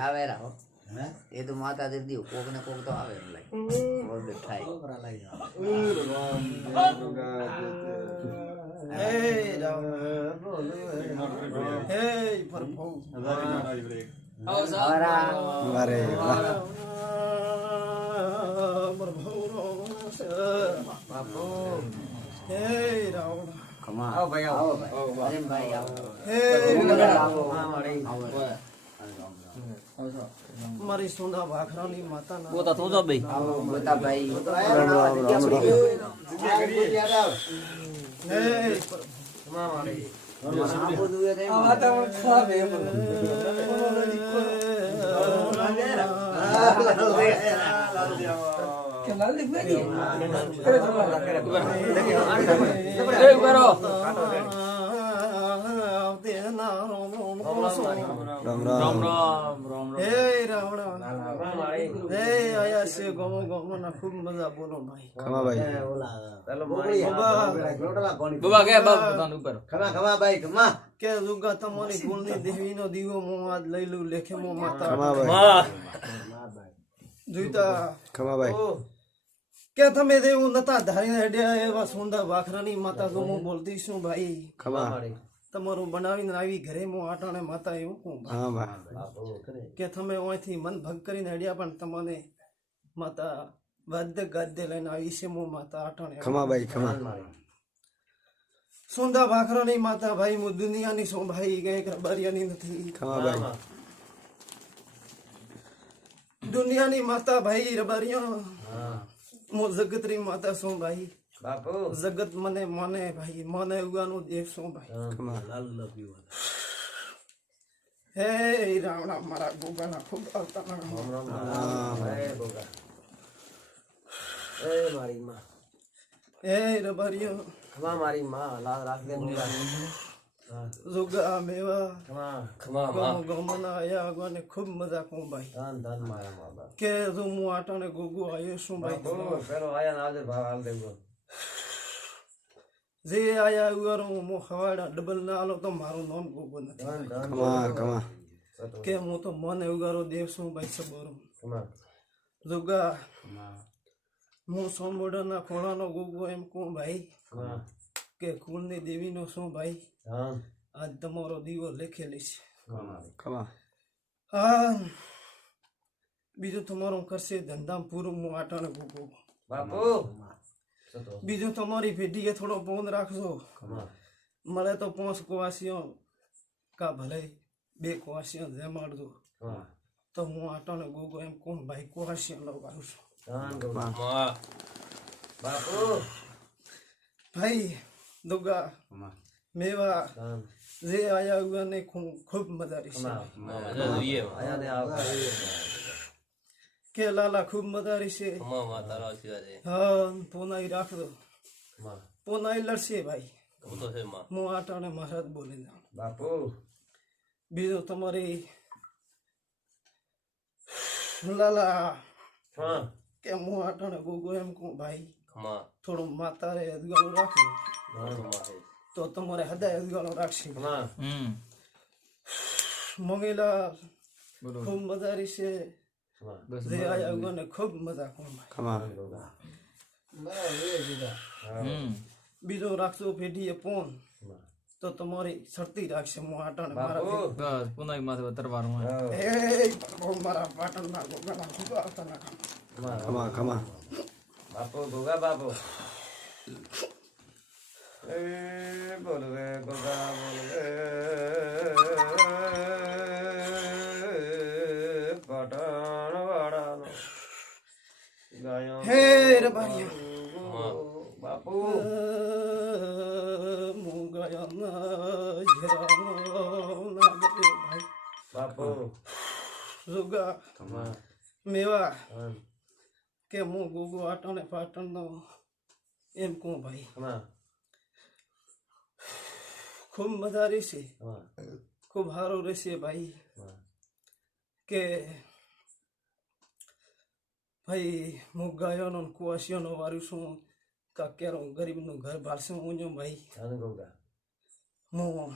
આવે રાવ એ તો માતા દીદી કોક ને કોક તો આવે થાય મારી સોના વાખરાની માતા બોતા તો જો ભાઈ બોતા ભાઈ રામ રામ હે રાવણા હે આયા છે ગમો ગમો ના ખૂબ મજા બોલો ભાઈ ખમા ભાઈ બાબા કે બાબા ઉપર ખમા ખમા ભાઈ ખમા કે દુર્ગા તમારી કુળની દેવીનો દીવો હું આજ લઈ લઉં લેખે મો માતા ખમા ભાઈ જોઈતા ખમા ભાઈ કે તમે દેવું નતા ધારીને હેડ્યા એવા સુંદર વાખરાની માતા તો હું બોલતી છું ભાઈ ખમા તમારું બનાવીને આવી ઘરે હું આટાણે માતા એવું કહું હા ભાઈ કે તમે અહીંથી મન ભગ કરીને હેડ્યા પણ તમને માતા વાદ્ય ગાદ્ય લઈને આવી છે હું માતા આટાણે ખમા ભાઈ ખમા સુંદા ભાખરાની માતા ભાઈ હું દુનિયાની છું ભાઈ કઈક રબારિયાની નથી ખમા ભાઈ દુનિયાની માતા ભાઈ રબારિયા હું જગતરી માતા છું ભાઈ બાપુ જગત મને માને ભાઈ મને ઉગાનું દેવ છું ભાઈ ખમા હે રાવણા મારા ગોગાના ખૂબ આવતા મારી માં હે રબારિયા ખમા મારી માં લાલ રાખ દે જોગા મેવા ખમા ખમા ગમો ગમના આયા આગવાને ખૂબ મજા કહું ભાઈ ધન ધન મારા બાબા કે જો હું આટાણે ગોગો આવ્યો છું ભાઈ પેલો આયા ના આવજે ભાવ હાલ દેવો જે આયા ઉગારો હું ખવાડા ડબલ ના આલો તો મારું નામ ગોગો નથી ખમા ખમા કે હું તો મને ઉગારો દેવ છું ભાઈ સબોરો ખમા જોગા હું સોમબોડાના ખોળાનો ગોગો એમ કહું ભાઈ ખમા કે કુળની દેવીનો શું ભાઈ ધન આજ તમારો દીવો લેખેલી છે ખમા હા બીજું તમારું કરશે ધંધામ પૂરું હું આટાને ગોગો બાપુ બીજું તમારી પેઢીએ થોડો પોંદ રાખજો ખમા મળે તો 5 કુવાસીઓ કા ભલે 2 કુવાસીઓ જમાડજો ખમા તો હું આટાને ગોગો એમ કહું ભાઈ કુવાસીઓ લગાવું છું ધન બાપુ ભાઈ દુગા મેવા ધન જે આયા ઉગાને ખૂબ મજા રહી છે આયા ને આવતા કે લાલા ખૂબ મજા રહી છે હા પોનાઈ રાખજો ખમા પોનાઈ લડશે ભાઈ હું આટાને મહારાજ બોલી જાઉં બાપુ બીજું તમારી લાલા હા કે હું આટાને ગોગો એમ કહું ભાઈ થોડું માતા રે અદગાળું રાખ્યું તો તમારે હદાય અદગાળું રાખશે ખમા મંગેલા ખૂબ મજા રહી છે ખમા જે આયા ઉગાને ખૂબ મજા કહું ભાઈ ખમા બીજો રાખજો પેઢીએ પોન તો તમારી શરતી રાખશે હું આટાને મારા પુનાઈ માથે તરવારું એ મારા પાટણના ગોગાના ખૂબ આવતા નાખા ખમા ખમા બાપુ ગોગા બાપુ એ બોલ રે ગોગા બોલ રે પાટણ વાળાનો ગાયો હે રબારિયા બાપુ મુગાયા ના ભાઈ બાપુ જોગા ખમા મેવા ધન કે હું ગોગો આટાને પાટણનો એમ કહું ભાઈ ખમા ખૂબ મજા રહેશે ખમા ખૂબ સારું રહેશે ભાઈ કે ભાઈ હું ગાયોનો કુવાસીઓનો વારું છું કાકેરો ગરીબનું ઘર ભાળશું હું ભાઈ ધન ગોગા હું